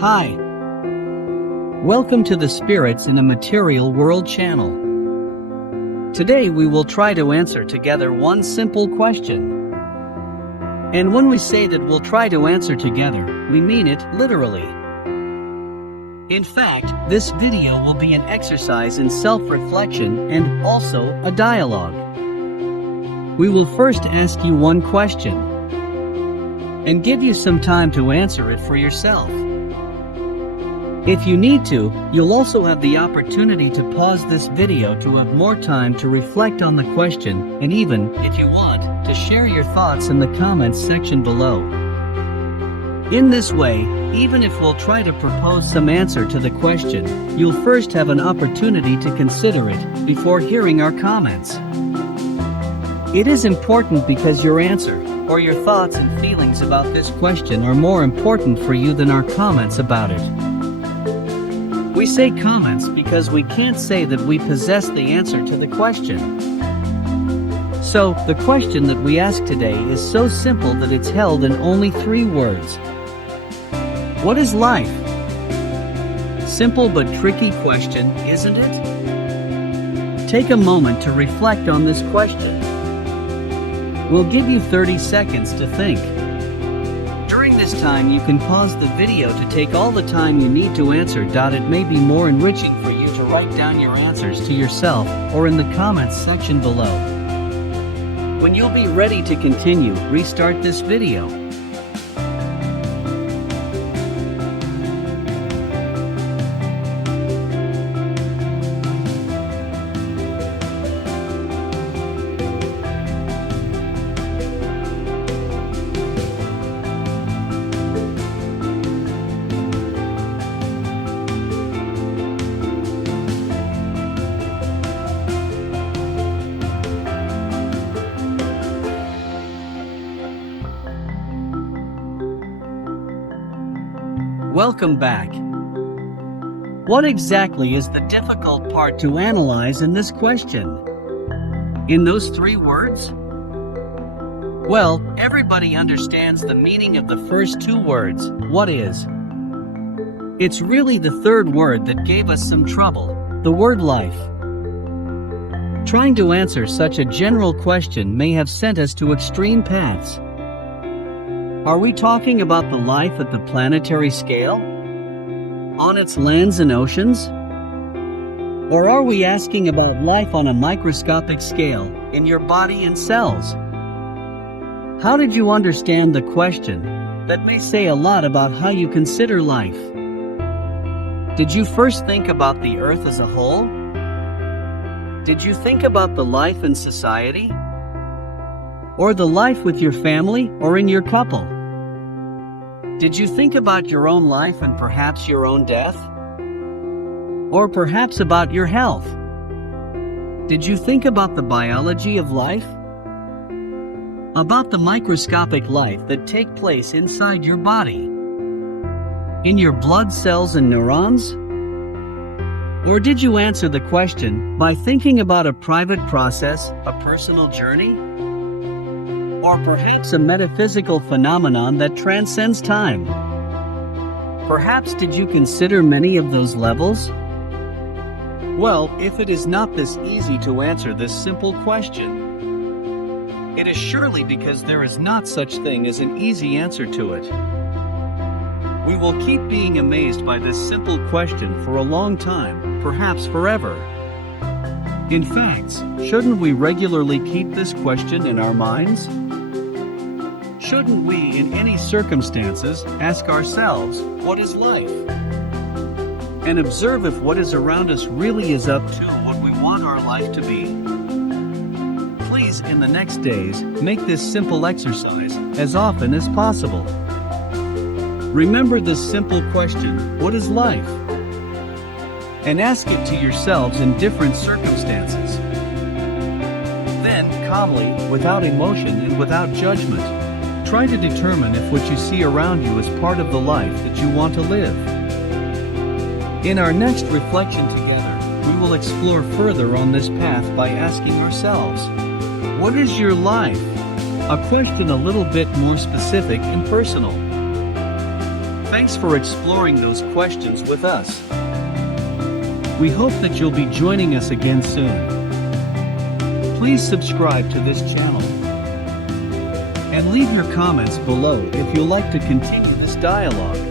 Hi. Welcome to the Spirits in a Material World channel. Today we will try to answer together one simple question. And when we say that we'll try to answer together, we mean it literally. In fact, this video will be an exercise in self-reflection and also a dialogue. We will first ask you one question and give you some time to answer it for yourself. If you need to, you'll also have the opportunity to pause this video to have more time to reflect on the question, and even, if you want, to share your thoughts in the comments section below. In this way, even if we'll try to propose some answer to the question, you'll first have an opportunity to consider it before hearing our comments. It is important because your answer, or your thoughts and feelings about this question are more important for you than our comments about it. We say comments because we can't say that we possess the answer to the question. So, the question that we ask today is so simple that it's held in only 3 words. What is life? Simple but tricky question, isn't it? Take a moment to reflect on this question. We'll give you 30 seconds to think. During this time, you can pause the video to take all the time you need to answer. It may be more enriching for you to write down your answers to yourself or in the comments section below. When you'll be ready to continue, restart this video. Welcome back. What exactly is the difficult part to analyze in this question? In those 3 words? Well, everybody understands the meaning of the first 2 words, what is. It's really the 3rd word that gave us some trouble, the word life. Trying to answer such a general question may have sent us to extreme paths. Are we talking about the life at the planetary scale? On its lands and oceans? Or are we asking about life on a microscopic scale, in your body and cells? How did you understand the question? That may say a lot about how you consider life. Did you first think about the Earth as a whole? Did you think about the life in society? Or the life with your family or in your couple? Did you think about your own life and perhaps your own death? Or perhaps about your health? Did you think about the biology of life? About the microscopic life that take place inside your body? In your blood cells and neurons? Or did you answer the question by thinking about a private process, a personal journey? Or perhaps a metaphysical phenomenon that transcends time? Perhaps did you consider many of those levels? Well, if it is not this easy to answer this simple question, it is surely because there is not such thing as an easy answer to it. We will keep being amazed by this simple question for a long time, perhaps forever. In fact, shouldn't we regularly keep this question in our minds? Shouldn't we, in any circumstances, ask ourselves, what is life? And observe if what is around us really is up to what we want our life to be. Please, in the next days, make this simple exercise as often as possible. Remember this simple question, what is life? And ask it to yourselves in different circumstances. Then, calmly, without emotion and without judgment, try to determine if what you see around you is part of the life that you want to live. In our next reflection together, we will explore further on this path by asking ourselves, what is your life? A question a little bit more specific and personal. Thanks for exploring those questions with us. We hope that you'll be joining us again soon. Please subscribe to this channel and leave your comments below if you'd like to continue this dialogue.